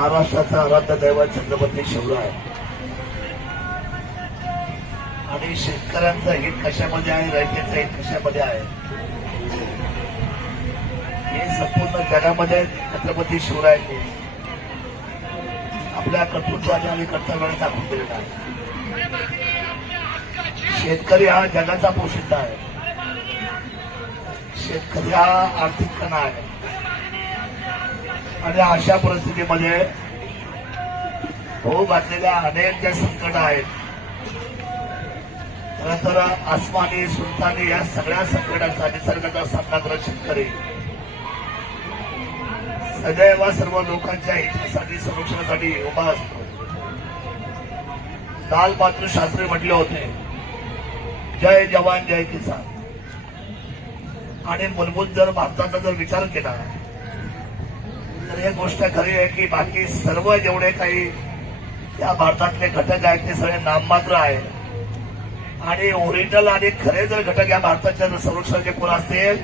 महाराष्ट्राचा आराध्य दैवत छत्रपती शिवराय. आणि शेतकऱ्यांचं हित कशामध्ये आहे रयतेचं हित कशामध्ये आहे? हे संपूर्ण जगामध्ये छत्रपती शिवरायांनी आपल्या कर्तृत्वाने आणि कर्तव्याने दाखवून दिलेला आहे. शेतकरी हा जगाचा पोशिंदा आहे. शेतकरी हा आर्थिक कणा आहे. आणि अशा परिस्थितीमध्ये होऊ घातलेल्या अनेक ज्या संकट आहेत. खरंतर तर आसमानी सुलतानी या सगळ्या संकटाचा निसर्गाचा सामना करत शेतकरी. सदैव सर्व लोकांच्या हितासाठी संरक्षणासाठी उभा असतो. लाल बहादूर शास्त्री म्हटले होते जय जवान जय किसान. आणि मूलभूत जर भारताचा जर विचार केला तर एक गोष्ट खरी आहे की बाकी सर्व जेवढे काही या भारतातले घटक आहेत ते सगळे नाममात्र आहे. आणि ओरिजिनल आणि खरे जर घटक या भारताच्या जर संरक्षणाचे कोण असतील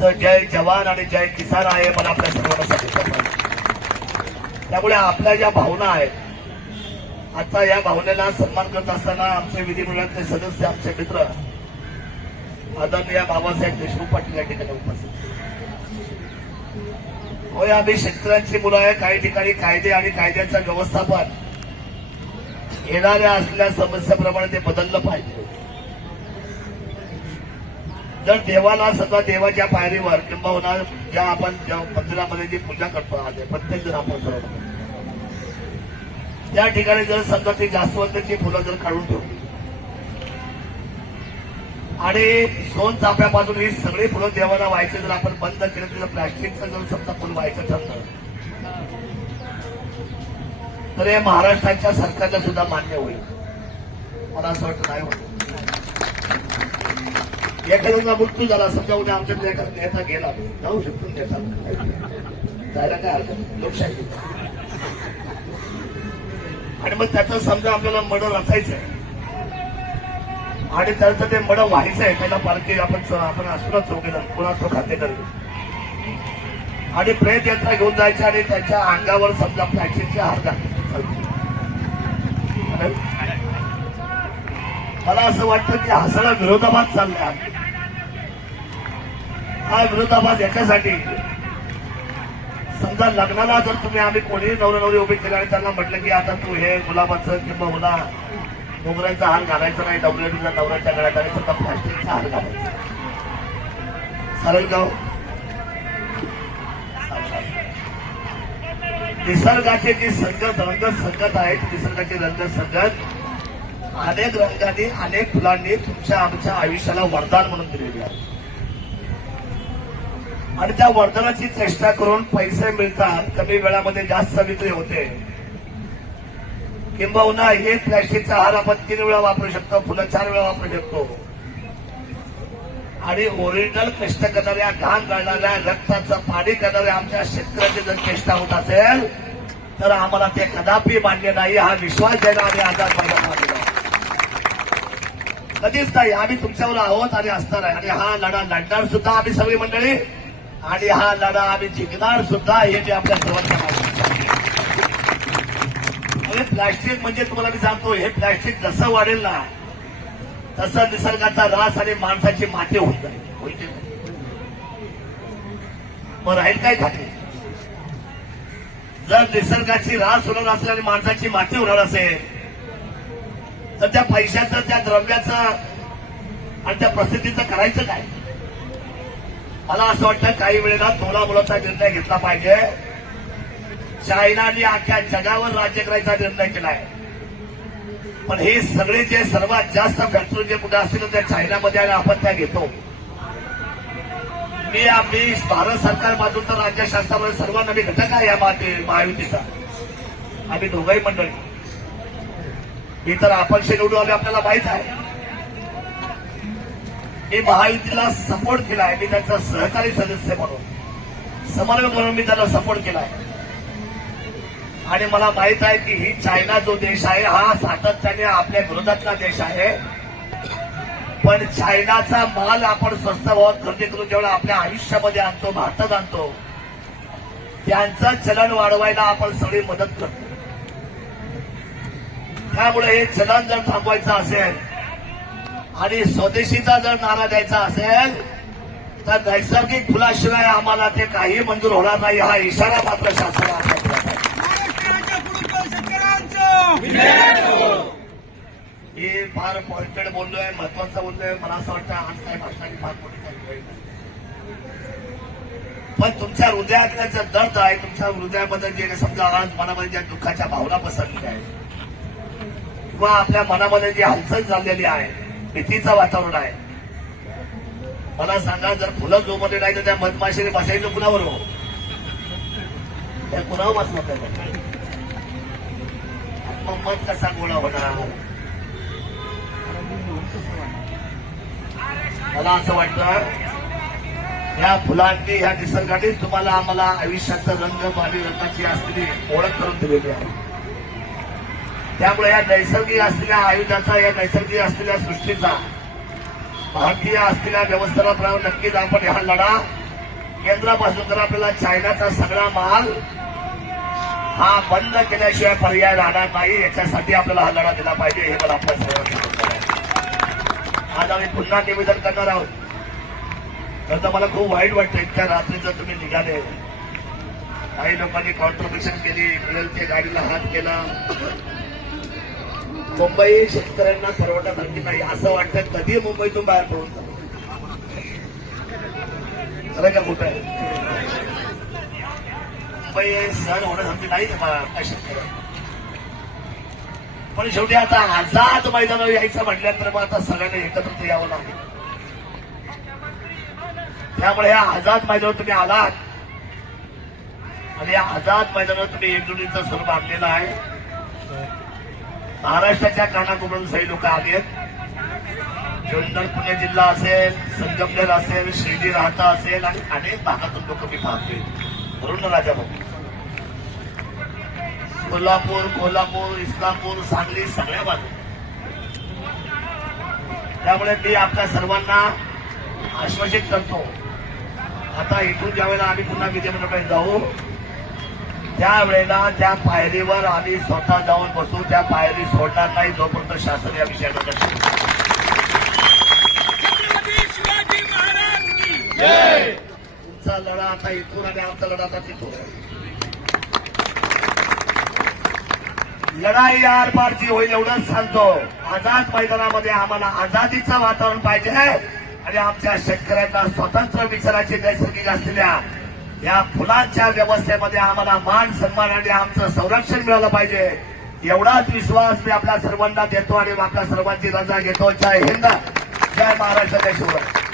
तर जय जवान आणि जय किसान आहे मला आपल्या सर्वांना सांगितलं पाहिजे त्यामुळे आपल्या ज्या भावना आहेत आता या भावनेला सन्मान करत असताना आमचे विधिमंडळातले सदस्य आमचे मित्र आदरणीय बाबासाहेब देशमुख पाटील या ठिकाणी उपस्थित होय आम्ही शेतकऱ्यांची मुलं आहे काही ठिकाणी कायदे आणि कायद्याचं व्यवस्थापन येणाऱ्या असलेल्या समस्याप्रमाणे ते बदललं पाहिजे. जर देवाला सध्या देवाच्या पायरीवर किंबहुना ज्या आपण ज्या मंदिरामध्ये जी पूजा करतो आज प्रत्येक जण आपण सर्व त्या ठिकाणी जर समजा ती जास्वंदाची फुलं जर काढून ठेवली आणि सोन चाफ्यापासून ही सगळी फुलं देवाला व्हायचे जर आपण बंद केलं तर प्लॅस्टिकचं जर समजा फुल व्हायचं ठरलं. तर हे महाराष्ट्राच्या सरकारला सुद्धा मान्य होईल. मला असं वाटतं नाही होत एखाद्याचा मृत्यू झाला समजा उद्या आमच्या एखादा नेता गेला जाऊ शकतो नेता. जायला काय हरकत नाही. लोकशाही. आणि मग त्याचं समजा आपल्याला मर्डर असायचं आहे आणि त्याचं ते मड व्हायचं आहे त्याला पालखी आपण आपण असूनच चौकीला कुणाचं खाते करू. आणि प्रेत यंत्र घेऊन जायचे आणि त्याच्या अंगावर समजा प्लॅस्टिकचे हार मला असं वाटतं की हा विरोधाभास चाललाय हा विरोधाभास याच्यासाठी. समजा लग्नाला जर तुम्ही आम्ही कोणी नवरा नवरी उभे केले आणि त्यांना म्हटलं की आता तू हे गुलाबाचं किंवा मुला मोगऱ्याचा हार घालायचा नाही नवऱ्याच्या नवऱ्याच्या गळ्यात आणि समजा प्लास्टिकचा हार घालायचा. चालेल का निसर्गाचे जी संगत रंग संगत आहेत निसर्गाचे रंग संगत अनेक रंगांनी अनेक फुलांनी तुमच्या आमच्या आयुष्याला वरदान म्हणून दिलेली आहे. आणि त्या वरदानाची चेष्टा करून पैसे मिळतात कमी वेळामध्ये जास्त विक्री होते. किंबहुना हे प्लॅस्टिकचा हार आपण तीन वेळा वापरू शकतो फुलं चार वेळा वापरू शकतो. आणि ओरिजिनल कष्ट करणाऱ्या घाण घालणाऱ्या रक्ताचं पाणी करणाऱ्या आमच्या शेतकऱ्याची जर चेष्टा होत असेल तर आम्हाला ते कदापि मान्य नाही हा विश्वास द्यायला आम्ही आजाद पाहिजे कधीच नाही आम्ही तुमच्यावर आहोत आणि असणार आहे. आणि हा लढा लढणार सुद्धा आम्ही सगळी मंडळी आणि हा लढा आम्ही जिंकणार सुद्धा हे जे आपल्या सर्वांच्या अरे प्लास्टिक प्लॅस्टिक म्हणजे तुम्हाला मी सांगतो हे प्लॅस्टिक जसं वाढेल ना तसं निसर्गाचा रास आणि माणसाची माती होऊन जाईल. मग राहील काय खाते जर निसर्गाची रास होणार असेल आणि माणसाची माती होणार असेल तर त्या पैशाचं त्या द्रव्याचं आणि त्या प्रसिद्धीचं करायचं काय? मला असं वाटतं काही वेळेला तोला मुलाचा निर्णय घेतला पाहिजे. चायनाने अख्ख्या जगावर राज्य करायचा निर्णय केलाय. पण हे सगळे जे सर्वात जास्त फॅक्टरी जे कुठे असतील त्या चायनामध्ये आणि आपण त्या घेतो. मी आपली भारत सरकार बाजून तर राज्य शासनामध्ये सर्वांना मी घटक आहे या महायुतीचा. आम्ही दोघंही मंडळी. मी तर आपण निवडून आले आपल्याला माहीत आहे. मी महायुतीला सपोर्ट केलाय मी त्यांचा सहकारी सदस्य म्हणून. समन्वय म्हणून मी त्यांना सपोर्ट केलाय. आणि मला माहीत आहे की ही चायना जो देश आहे हा सातत्याने आपल्या विरोधातला देश आहे. पण चायनाचा माल आपण स्वस्त भावात खरेदी करून जेवढा आपल्या आयुष्यामध्ये आणतो भारतात आणतो त्यांचं चलन वाढवायला आपण सगळी मदत करतो. त्यामुळे हे चलन जर थांबवायचं असेल आणि स्वदेशीचा जर नारा द्यायचा असेल तर नैसर्गिक फुलाशिवाय आम्हाला ते काही मंजूर होणार नाही हा इशारा मात्र शासनाला आपल्याला दिला पाहिजे. महाराष्ट्राच्या पुढचं शेतकऱ्यांचं हे फार पॉइंटेड बोललोय महत्वाचं बोललोय. मला असं वाटतं आज काय भाषणाची फार मोठी काही पण तुमच्या हृदयातलं जे दर्द आहे तुमच्या हृदयाबद्दल जे समजा आज मनामध्ये ज्या दुःखाच्या भावना पसरलेल्या आहेत किंवा आपल्या मनामध्ये जी हालचाल झालेली आहे भीतीचं वातावरण आहे मला सांगा जर फुलं जोमले नाही तर त्या मधमाशीने बसायचं कुणावर हो त्या कुणावर बसलं पाहिजे मग मत कसा गोळा होणार? मला असं वाटतं या फुलांनी या निसर्गाने तुम्हाला आम्हाला आयुष्याचं रंग आणि रंगाची असलेली ओळख करून दिलेली आहे. त्यामुळे या नैसर्गिक असलेल्या आयुधाचा या नैसर्गिक असलेल्या सृष्टीचा भारतीय असलेल्या व्यवस्थापनावर नक्कीच आपण हा लढा केंद्रापासून तर आपल्याला चायनाचा सगळा माल हा बंद केल्याशिवाय पर्याय राहणार नाही. याच्यासाठी आपल्याला हा लढा दिला पाहिजे हे मला आपल्या सर्वांना आज आम्ही पुन्हा निवेदन करणार आहोत. तर मला खूप वाईट वाटतं इतक्या रात्रीचं तुम्ही निघाले. काही लोकांनी कॉन्ट्रिब्युशन केली मिळेल ते गाडीला हात केला. मुंबई शेतकऱ्यांना परवडण्यासारखी नाही असं वाटतं कधी मुंबईतून बाहेर पडून खरं का कुठं आहे? मुंबई सण होण्यासारखी नाही पण शेवटी आता आझाद मैदानावर यायचं म्हटल्यानंतर मग आता सगळ्यांना एकत्र यावं लागेल. त्यामुळे या आझाद मैदानावर तुम्ही आलात. आणि या आझाद मैदानावर तुम्ही एकजुटीचं स्वरूप आणलेलं आहे. महाराष्ट्राच्या कानाकोपरून सही लोक आली आहेत जुन्नर पुणे जिल्हा असेल संगमनेर असेल शिर्डी राहता असेल आणि अनेक भागातून लोक मी पाहतोय वरुण भाऊ. कोल्हापूर कोल्हापूर इस्लामपूर सांगली सगळ्या बाजू त्यामुळे मी आपल्या सर्वांना आश्वासित करतो आता इथून ज्या वेळेला आम्ही पुन्हा विधिमंडळाकडे जाऊ त्यावेळेला त्या पायरीवर आम्ही स्वतः जाऊन बसू त्या पायरी सोडणार नाही जोपर्यंत शासन या विषयाकडे लक्ष देत नाही. छत्रपती शिवाजी महाराज की तुमचा लढा आता इथून आणि आमचा लढा आता तिथून. लढाई आर पारची होईल एवढंच सांगतो. आझाद मैदानामध्ये आम्हाला आझादीचं वातावरण पाहिजे आणि आमच्या शेतकऱ्यांना स्वतंत्र विचाराची नैसर्गिक असलेल्या या फुलांच्या व्यवस्थेमध्ये आम्हाला मान सन्मान आणि आमचं संरक्षण मिळालं पाहिजे. एवढाच विश्वास मी आपल्या सर्वांना देतो आणि आपल्या सर्वांची रजा घेतो. जय हिंद. जय महाराष्ट्र. जय शिवराय.